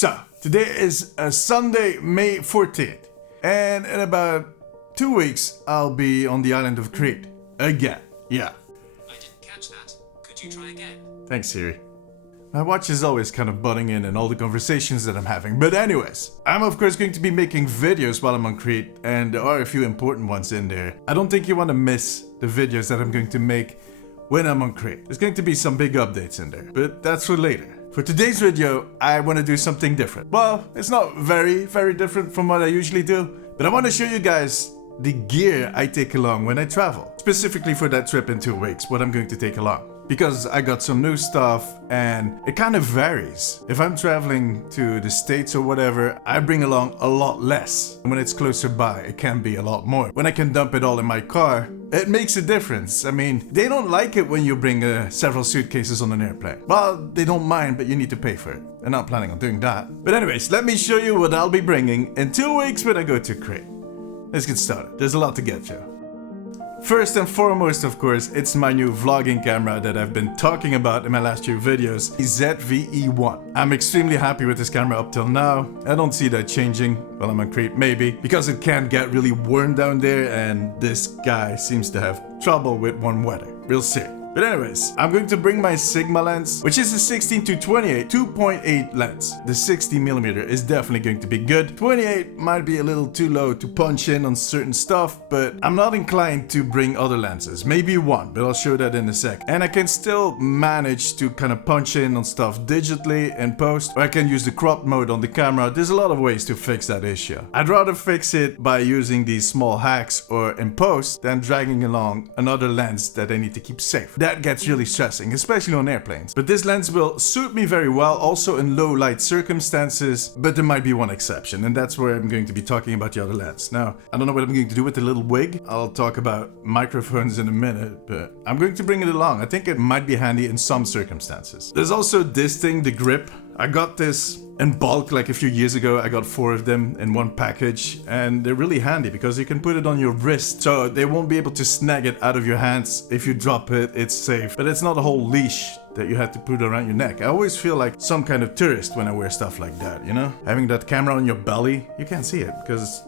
So, today is a Sunday, May 14th, and in about 2 weeks, I'll be on the island of Crete. Again, yeah. I didn't catch that. Could you try again? Thanks, Siri. My watch is always kind of butting in all the conversations that I'm having. But anyways, I'm of course going to be making videos while I'm on Crete, and there are a few important ones in there. I don't think you want to miss the videos that I'm going to make when I'm on Crete. There's going to be some big updates in there, but that's for later. For today's video, I want to do something different. Well, it's not very different from what I usually do, but I want to show you guys the gear I take along when I travel. Specifically for that trip in 2 weeks, what I'm going to take along. Because I got some new stuff and it kind of varies. If I'm traveling to the States or whatever, I bring along a lot less. And when it's closer by, it can be a lot more. When I can dump it all in my car, it makes a difference. I mean, they don't like it when you bring several suitcases on an airplane. Well, they don't mind, but you need to pay for it. I'm not planning on doing that. But anyways, let me show you what I'll be bringing in 2 weeks when I go to Crete. Let's get started. There's a lot to get to. First and foremost, of course, it's my new vlogging camera that I've been talking about in my last few videos, the ZV-E1. I'm extremely happy with this camera up till now. I don't see that changing while I'm on Crete, maybe, because it can get really warm down there and this guy seems to have trouble with warm weather. We'll see. But anyways, I'm going to bring my Sigma lens, which is a 16-28 2.8 lens. The 60mm is definitely going to be good. 28 might be a little too low to punch in on certain stuff, but I'm not inclined to bring other lenses. Maybe one, but I'll show that in a sec. And I can still manage to kind of punch in on stuff digitally in post, or I can use the crop mode on the camera. There's a lot of ways to fix that issue. I'd rather fix it by using these small hacks or in post than dragging along another lens that I need to keep safe. That gets really stressing, especially on airplanes. But this lens will suit me very well, also in low light circumstances, but there might be one exception, and that's where I'm going to be talking about the other lens. Now, I don't know what I'm going to do with the little wig. I'll talk about microphones in a minute, but I'm going to bring it along. I think it might be handy in some circumstances. There's also this thing, the grip. I got this in bulk like a few years ago. I got 4 of them in one package, and they're really handy because you can put it on your wrist, so they won't be able to snag it out of your hands. If you drop it, it's safe, but it's not a whole leash that you have to put around your neck. I always feel like some kind of tourist when I wear stuff like that, you know? Having that camera on your belly, you can't see it because,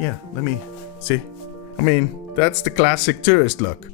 yeah, let me see. I mean, that's the classic tourist look.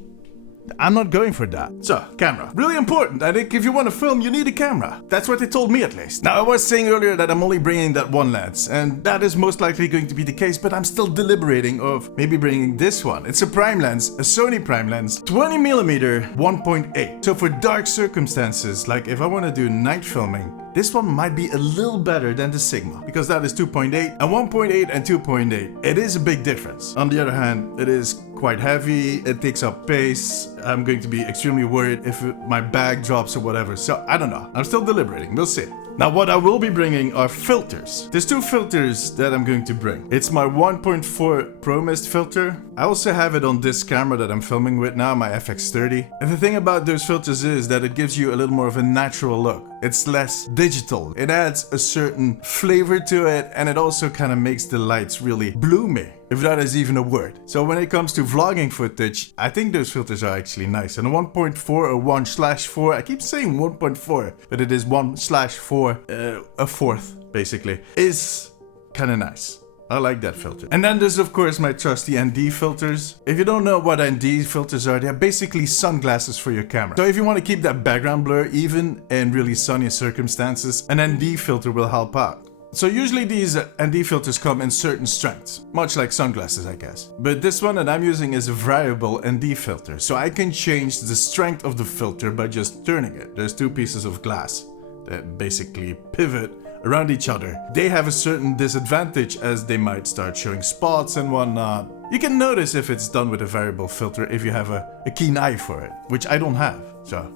I'm not going for that. So, camera. Really important. I think if you want to film, you need a camera. That's what they told me at least. Now, I was saying earlier that I'm only bringing that one lens, and that is most likely going to be the case, but I'm still deliberating of maybe bringing this one. It's a prime lens, a Sony prime lens, 20mm 1.8. So for dark circumstances, like if I want to do night filming, this one might be a little better than the Sigma, because that is 2.8, and 1.8 and 2.8. It is a big difference. On the other hand, it is quite heavy, it takes up pace. I'm going to be extremely worried if my bag drops or whatever, so I don't know. I'm still deliberating, we'll see. Now what I will be bringing are filters. There's 2 filters that I'm going to bring. It's my 1.4 Pro Mist filter. I also have it on this camera that I'm filming with now, my FX30. And the thing about those filters is that it gives you a little more of a natural look. It's less digital. It adds a certain flavor to it, and it also kind of makes the lights really bloomy, if that is even a word. So when it comes to vlogging footage, I think those filters are actually nice. And a 1.4 or 1/4, I keep saying 1.4, but it is 1/4, a fourth basically, is kind of nice. I like that filter. And then there's of course my trusty ND filters. If you don't know what ND filters are, they're basically sunglasses for your camera. So if you want to keep that background blur even in really sunny circumstances, an ND filter will help out. So usually these ND filters come in certain strengths, much like sunglasses I guess. But this one that I'm using is a variable ND filter, so I can change the strength of the filter by just turning it. There's 2 pieces of glass that basically pivot around each other. They have a certain disadvantage as they might start showing spots and whatnot. You can notice if it's done with a variable filter if you have a keen eye for it, which I don't have. So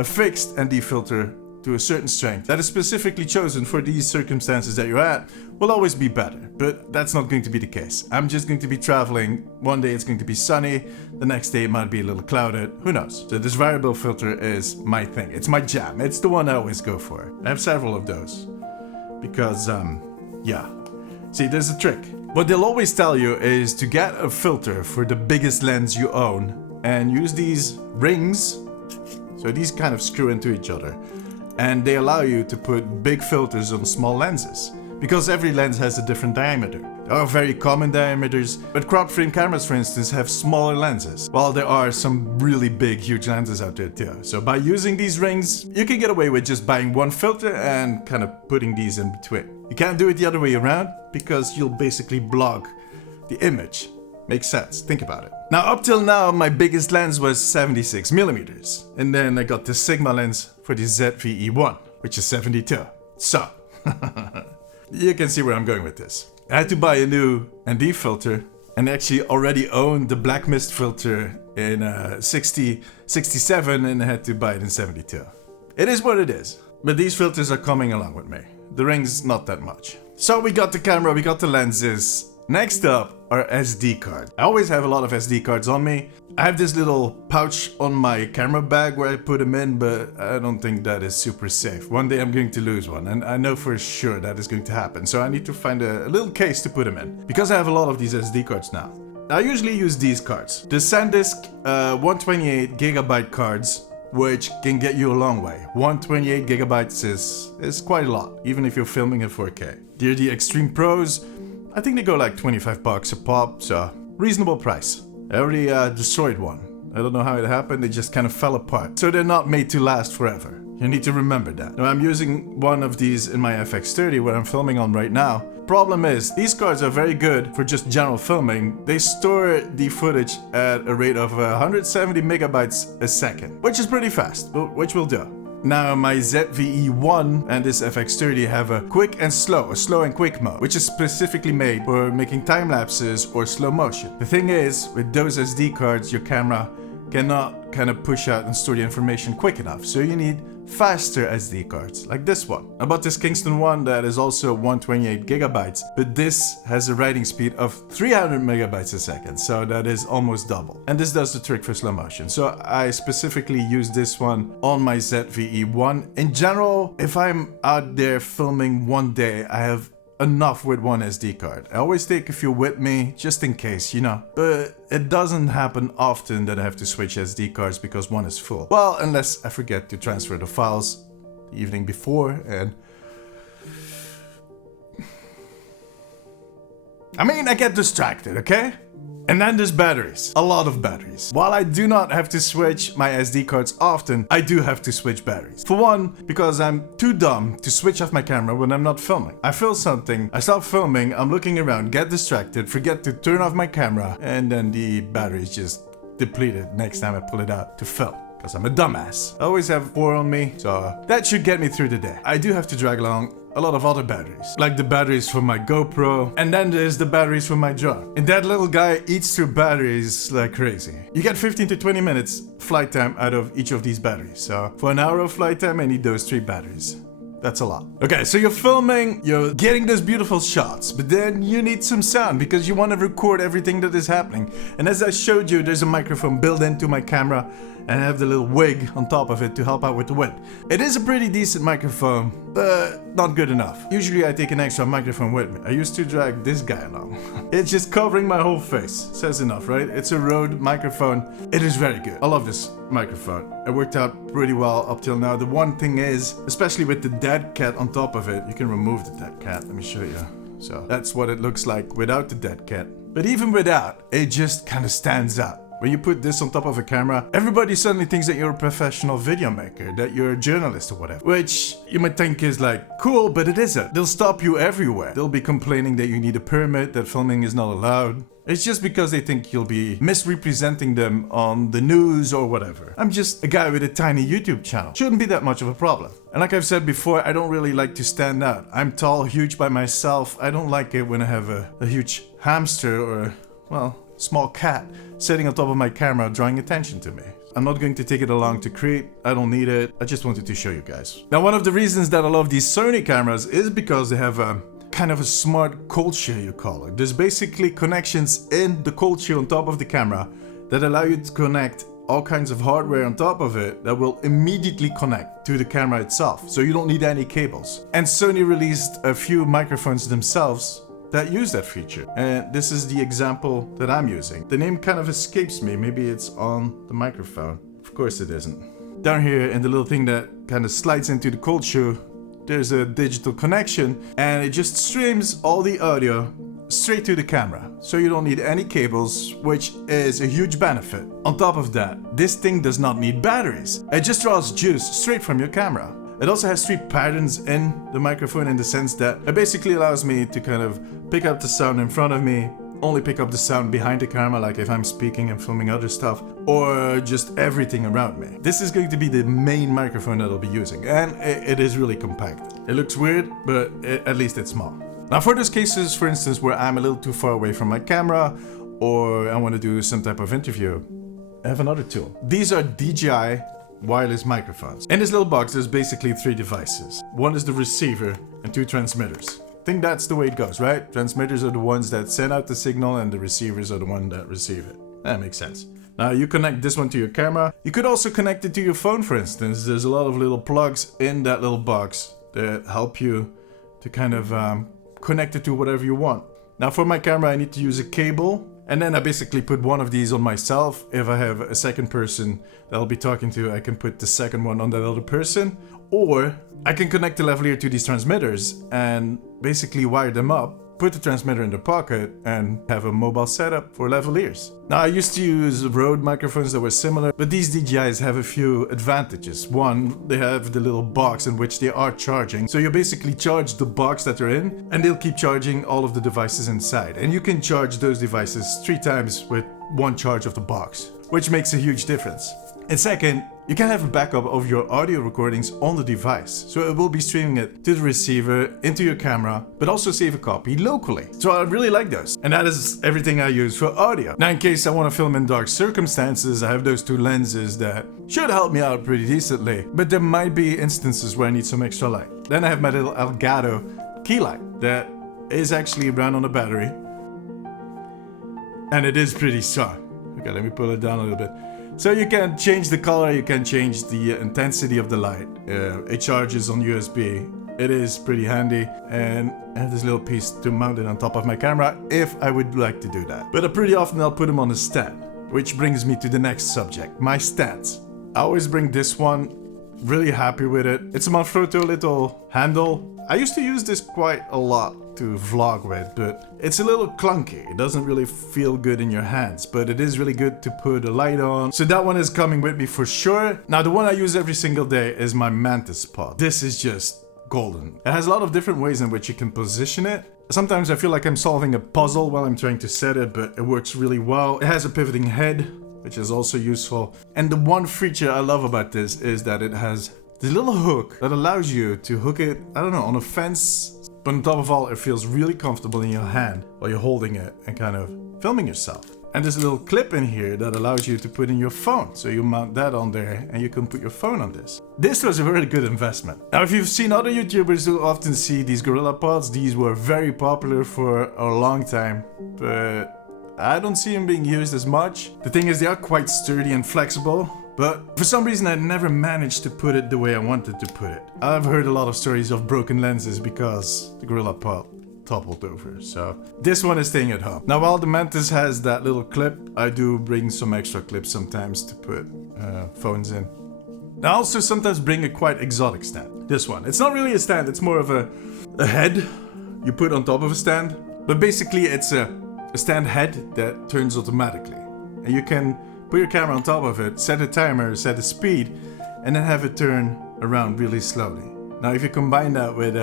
a fixed ND filter to a certain strength that is specifically chosen for these circumstances that you're at will always be better, but that's not going to be the case. I'm just going to be traveling. One day it's going to be sunny, the next day it might be a little clouded, who knows. So this variable filter is my thing. It's my jam. It's the one I always go for. I have several of those because yeah, see, there's a trick. What they'll always tell you is to get a filter for the biggest lens you own and use these rings. So these kind of screw into each other. and they allow you to put big filters on small lenses, because every lens has a different diameter. There are very common diameters, but crop frame cameras, for instance, have smaller lenses, while there are some really big, huge lenses out there too. So by using these rings, you can get away with just buying one filter and kind of putting these in between. You can't do it the other way around, because you'll basically block the image. Makes sense, think about it. Now, up till now, my biggest lens was 76 millimeters, and then I got the Sigma lens for the ZVE1, which is 72. So, you can see where I'm going with this. I had to buy a new ND filter, and actually already owned the black mist filter in 67, and I had to buy it in 72. It is what it is, but these filters are coming along with me. The ring's not that much. So we got the camera, we got the lenses. Next up are SD cards. I always have a lot of SD cards on me. I have this little pouch on my camera bag where I put them in, but I don't think that is super safe. One day I'm going to lose one, and I know for sure that is going to happen. So I need to find a little case to put them in, because I have a lot of these SD cards now. I usually use these cards. The SanDisk 128 gigabyte cards, which can get you a long way. 128 gigabytes is quite a lot, even if you're filming in 4K. They're the Extreme Pros. I think they go like 25 bucks a pop, so reasonable price. I already destroyed one. I don't know how it happened, they just kind of fell apart. So they're not made to last forever. You need to remember that. Now I'm using one of these in my FX30 where I'm filming on right now. Problem is, these cards are very good for just general filming. They store the footage at a rate of 170 megabytes a second, which is pretty fast, but which will do. Now my ZVE1 and this FX30 have a slow and quick mode, which is specifically made for making time lapses or slow motion. The thing is, with those SD cards, your camera cannot kind of push out and store the information quick enough, so you need faster SD cards, like this one. I bought this Kingston one that is also 128 gigabytes, but this has a writing speed of 300 megabytes a second, so that is almost double. And this does the trick for slow motion. So I specifically use this one on my ZVE1. In general, if I'm out there filming one day, I have enough with one SD card. I always take a few with me, just in case, you know. But it doesn't happen often that I have to switch SD cards because one is full. Well, unless I forget to transfer the files the evening before, and I mean, I get distracted, okay? And then there's batteries. A lot of batteries. While I do not have to switch my SD cards often, I do have to switch batteries. For one, because I'm too dumb to switch off my camera when I'm not filming. I film something, I stop filming, I'm looking around, get distracted, forget to turn off my camera, and then the battery is just depleted next time I pull it out to film. Because I'm a dumbass. I always have 4 on me, so that should get me through the day. I do have to drag along a lot of other batteries, like the batteries for my GoPro, and then there's the batteries for my drone. And that little guy eats through batteries like crazy. You get 15 to 20 minutes flight time out of each of these batteries. So for an hour of flight time, I need those 3 batteries. That's a lot. Okay, so you're filming, you're getting those beautiful shots, but then you need some sound because you want to record everything that is happening. And as I showed you, there's a microphone built into my camera, and I have the little wig on top of it to help out with the wind. It is a pretty decent microphone, but not good enough. Usually I take an extra microphone with me. I used to drag this guy along. It's just covering my whole face. Says enough, right? It's a Rode microphone. It is very good. I love this microphone. It worked out pretty well up till now. The one thing is, especially with the dead cat on top of it, you can remove the dead cat. Let me show you. So that's what it looks like without the dead cat. But even without, it just kind of stands out. When you put this on top of a camera, everybody suddenly thinks that you're a professional video maker, that you're a journalist or whatever. Which you might think is like, cool, but it isn't. They'll stop you everywhere. They'll be complaining that you need a permit, that filming is not allowed. It's just because they think you'll be misrepresenting them on the news or whatever. I'm just a guy with a tiny YouTube channel. Shouldn't be that much of a problem. And like I've said before, I don't really like to stand out. I'm tall, huge by myself. I don't like it when I have a huge hamster or, well, small cat sitting on top of my camera drawing attention to me. I'm not going to take it along to Crete. I don't need it. I just wanted to show you guys. Now, one of the reasons that I love these Sony cameras is because they have a kind of a smart cold share, you call it. There's basically connections in the cold share on top of the camera that allow you to connect all kinds of hardware on top of it that will immediately connect to the camera itself. So you don't need any cables. And Sony released a few microphones themselves that use that feature. And this is the example that I'm using. The name kind of escapes me. Maybe it's on the microphone. Of course it isn't. Down here in the little thing that kind of slides into the cold shoe, there's a digital connection, and it just streams all the audio straight to the camera. So you don't need any cables, which is a huge benefit. On top of that, this thing does not need batteries. It just draws juice straight from your camera. It also has 3 patterns in the microphone, in the sense that it basically allows me to kind of pick up the sound in front of me, only pick up the sound behind the camera, like if I'm speaking and filming other stuff, or just everything around me. This is going to be the main microphone that I'll be using, and it is really compact. It looks weird, but at least it's small. Now for those cases, for instance, where I'm a little too far away from my camera, or I want to do some type of interview, I have another tool. These are DJI wireless microphones. In this little box, there's basically 3 devices. One is the receiver and 2 transmitters. I think that's the way it goes, right? Transmitters are the ones that send out the signal, and the receivers are the ones that receive it. That makes sense. Now you connect this one to your camera. You could also connect it to your phone, for instance. There's a lot of little plugs in that little box that help you to kind of connect it to whatever you want. Now for my camera, I need to use a cable. And then I basically put one of these on myself. If I have a second person that I'll be talking to, I can put the second one on that other person. Or I can connect the lavalier to these transmitters and basically wire them up, put the transmitter in the pocket, and have a mobile setup for lavaliers. Now I used to use Rode microphones that were similar, but these DJIs have a few advantages. One, they have the little box in which they are charging. So you basically charge the box that they're in, and they'll keep charging all of the devices inside. And you can charge those devices 3 times with 1 charge of the box, which makes a huge difference. And second, you can have a backup of your audio recordings on the device. So it will be streaming it to the receiver, into your camera, but also save a copy locally. So I really like those. And that is everything I use for audio. Now in case I want to film in dark circumstances, I have those 2 lenses that should help me out pretty decently. But there might be instances where I need some extra light. Then I have my little Elgato key light that is actually run on a battery. And it is pretty strong. Okay, let me pull it down a little bit. So you can change the color, you can change the intensity of the light. It charges on USB. It is pretty handy, and I have this little piece to mount it on top of my camera if I would like to do that. But pretty often I'll put them on a stand, which brings me to the next subject, my stands. I always bring this one, really happy with it. It's a Manfrotto little handle. I used to use this quite a lot to vlog with, but it's a little clunky. It doesn't really feel good in your hands, but it is really good to put a light on. So that one is coming with me for sure. Now the one I use every single day is my Mantis pod. This is just golden. It has a lot of different ways in which you can position it. Sometimes I feel like I'm solving a puzzle while I'm trying to set it, but it works really well. It has a pivoting head, which is also useful. And the one feature I love about this is that it has this little hook that allows you to hook it, I don't know, on a fence. But on top of all, it feels really comfortable in your hand while you're holding it and kind of filming yourself. And there's a little clip in here that allows you to put in your phone. So you mount that on there and you can put your phone on this. This was a very good investment. Now, if you've seen other YouTubers who often see these Gorilla Pods, these were very popular for a long time, but I don't see them being used as much. The thing is, they are quite sturdy and flexible. But for some reason I never managed to put it the way I wanted to put it. I've heard a lot of stories of broken lenses because the Gorilla Pod toppled over, so this one is staying at home. Now while the Mantis has that little clip, I do bring some extra clips sometimes to put phones in. I also sometimes bring a quite exotic stand. This one, it's not really a stand, it's more of a head you put on top of a stand. But basically it's a stand head that turns automatically. And you can put your camera on top of it, set a timer, set a speed, and then have it turn around really slowly. Now if you combine that with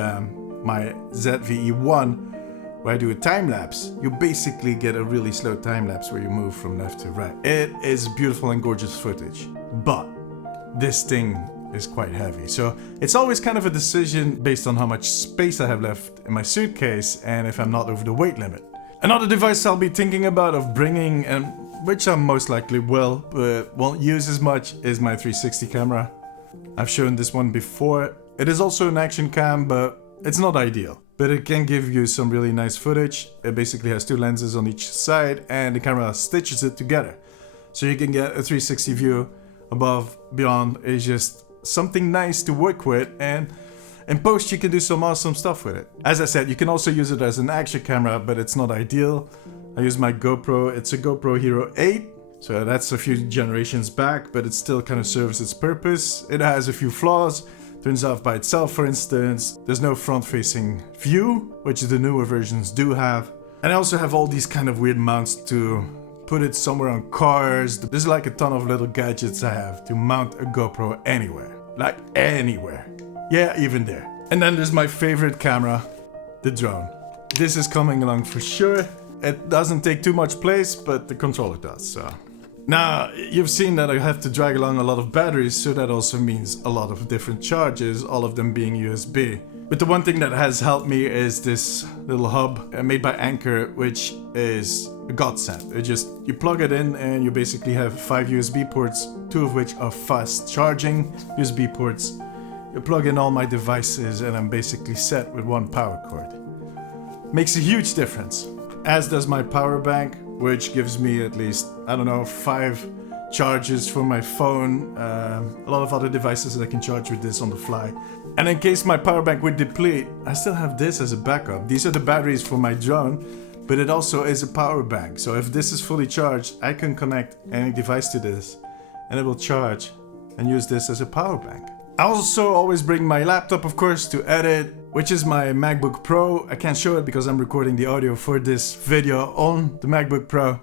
my ZVE1, where I do a time lapse, you basically get a really slow time lapse where you move from left to right. It is beautiful and gorgeous footage, but this thing is quite heavy. So it's always kind of a decision based on how much space I have left in my suitcase and if I'm not over the weight limit. Another device I'll be thinking about of bringing, and which I most likely will, but won't use as much, is my 360 camera. I've shown this one before. It is also an action cam, but it's not ideal. But it can give you some really nice footage. It basically has 2 lenses on each side and the camera stitches it together. So you can get a 360 view above, beyond. It's just something nice to work with, and in post you can do some awesome stuff with it. As I said, you can also use it as an action camera, but it's not ideal. I use my GoPro, it's a GoPro Hero 8. So that's a few generations back, but it still kind of serves its purpose. It has a few flaws. Turns off by itself, for instance. There's no front-facing view, which the newer versions do have. And I also have all these kind of weird mounts to put it somewhere on cars. There's like a ton of little gadgets I have to mount a GoPro anywhere. Like anywhere. Yeah, even there. And then there's my favorite camera, the drone. This is coming along for sure. It doesn't take too much place, but the controller does, so. Now, you've seen that I have to drag along a lot of batteries, so that also means a lot of different charges, all of them being USB. But the one thing that has helped me is this little hub made by Anker, which is a godsend. You plug it in and you basically have 5 USB ports, 2 of which are fast charging USB ports. You plug in all my devices and I'm basically set with one power cord. Makes a huge difference. As does my power bank, which gives me at least, I don't know, 5 charges for my phone, a lot of other devices that I can charge with this on the fly. And in case my power bank would deplete, I still have this as a backup. These are the batteries for my drone, but it also is a power bank. So if this is fully charged, I can connect any device to this and it will charge and use this as a power bank. I also always bring my laptop, of course, to edit, which is my MacBook Pro. I can't show it because I'm recording the audio for this video on the MacBook Pro.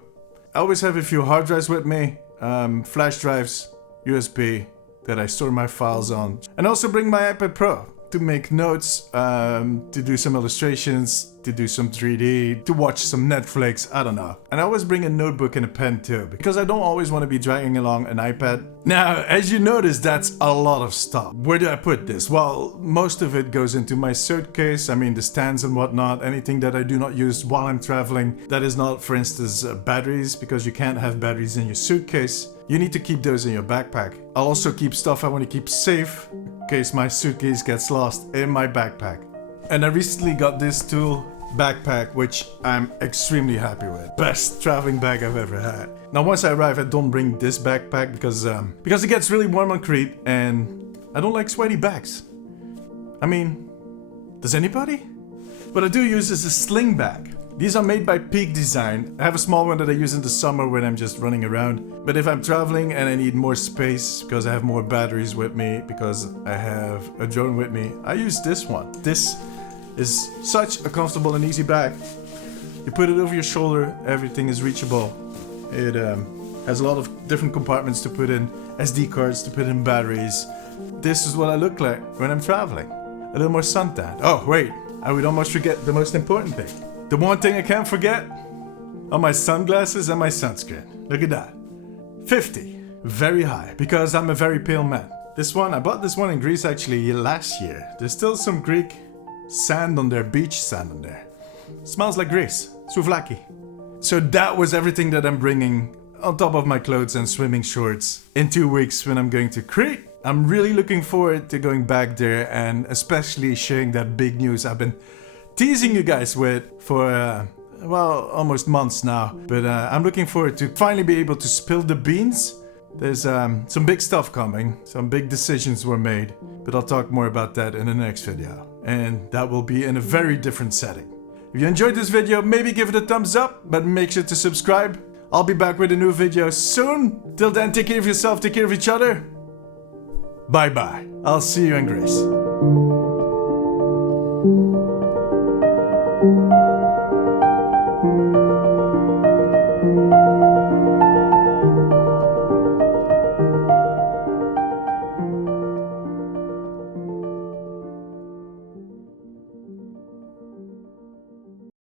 I always have a few hard drives with me, flash drives, USB that I store my files on. And also bring my iPad Pro to make notes, to do some illustrations, to do some 3D, to watch some Netflix, I don't know. And I always bring a notebook and a pen too, because I don't always want to be dragging along an iPad. Now, as you notice, that's a lot of stuff. Where do I put this? Well, most of it goes into my suitcase. I mean, the stands and whatnot, anything that I do not use while I'm traveling. That is not, for instance, batteries, because you can't have batteries in your suitcase. You need to keep those in your backpack. I'll also keep stuff I want to keep safe in case my suitcase gets lost in my backpack. And I recently got this tool backpack, which I'm extremely happy with. Best traveling bag I've ever had. Now once I arrive, I don't bring this backpack because it gets really warm on Crete and I don't like sweaty bags. I mean, does anybody? What I do use is a sling bag. These are made by Peak Design. I have a small one that I use in the summer when I'm just running around. But if I'm traveling and I need more space because I have more batteries with me, because I have a drone with me, I use this one. This is such a comfortable and easy bag. You put it over your shoulder, everything is reachable. It has a lot of different compartments to put in SD cards, to put in batteries. This is what I look like when I'm traveling. A little more suntan. Oh wait, I would almost forget the most important thing. The one thing I can't forget are my sunglasses and my sunscreen. Look at that. 50. Very high, because I'm a very pale man. This one, I bought this one in Greece actually last year. There's still some Greek sand on there, beach sand on there. Smells like Greece. Souvlaki. So that was everything that I'm bringing on top of my clothes and swimming shorts in 2 weeks when I'm going to Crete. I'm really looking forward to going back there and especially sharing that big news I've been teasing you guys with for, well, almost months now. But I'm looking forward to finally be able to spill the beans. There's some big stuff coming. Some big decisions were made. But I'll talk more about that in the next video. And that will be in a very different setting. If you enjoyed this video, maybe give it a thumbs up, but make sure to subscribe. I'll be back with a new video soon. Till then, take care of yourself, take care of each other. Bye bye. I'll see you in Greece.